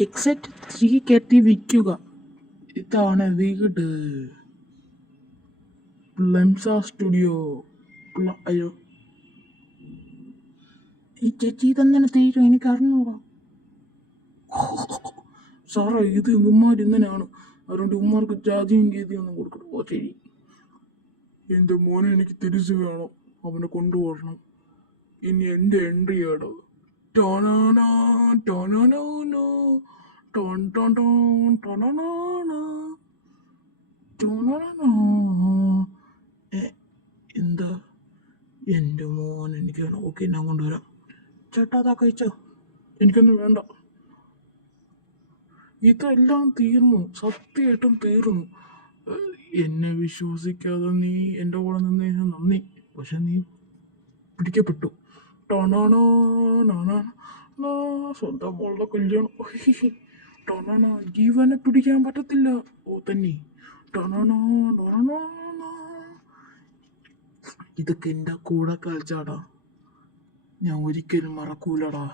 Exact 3 കയറ്റി വിൽക്കുക. ഇതാണ് വീട്. പ്ലംസ സ്റ്റുഡിയോ. അയ്യോ, ഈ ചേച്ചി ഇതെങ്ങനെ തീരും? എനിക്ക് അറിഞ്ഞൂടാ സാറേ. ഇത് ഇവന്മാർ ഇങ്ങനെയാണ്. അതുകൊണ്ട് ഇവന്മാർക്ക് ജാതിയും ഗീതിയൊന്നും കൊടുക്കണം. ഓ ശരി. എൻ്റെ മോനെ എനിക്ക് തിരിച്ചു വേണം. അവനെ കൊണ്ടുപോകണം. ഇനി എൻ്റെ എൻട്രി ആണ്. ടോനാനാ, ടോനാനാനാ, ടോൺ ടോൺ ടോൺ, ടോനാനാനാ, ടോനാനാനാ. എന്താ? എൻ്റെ മോൻ എനിക്ക് വേണം. ഓക്കെ, ഞാൻ കൊണ്ടുവരാം. ചേട്ടാ അതാ കഴിച്ചോ. എനിക്കൊന്നും വേണ്ട. ഇതെല്ലാം തീർന്നു, സത്യമായിട്ടും തീർന്നു. എന്നെ വിശ്വസിക്കാതെ നീ എൻ്റെ കൂടെ നിന്നതിന് നന്ദി. പക്ഷെ നീ പിടിക്കപ്പെട്ടു. ടോണാണോ നാണാ, സ്വന്തം മോളുടെ കല്യാണം. ടോണാണോ, ജീവനെ പിടിക്കാൻ പറ്റത്തില്ല. ഓ തന്നെ. ടോണാണോ ടോണാണോ. ഇതൊക്കെ എൻ്റെ കൂടെ കളിച്ചാടാ. ഞാൻ ഒരിക്കലും മറക്കൂലടാ.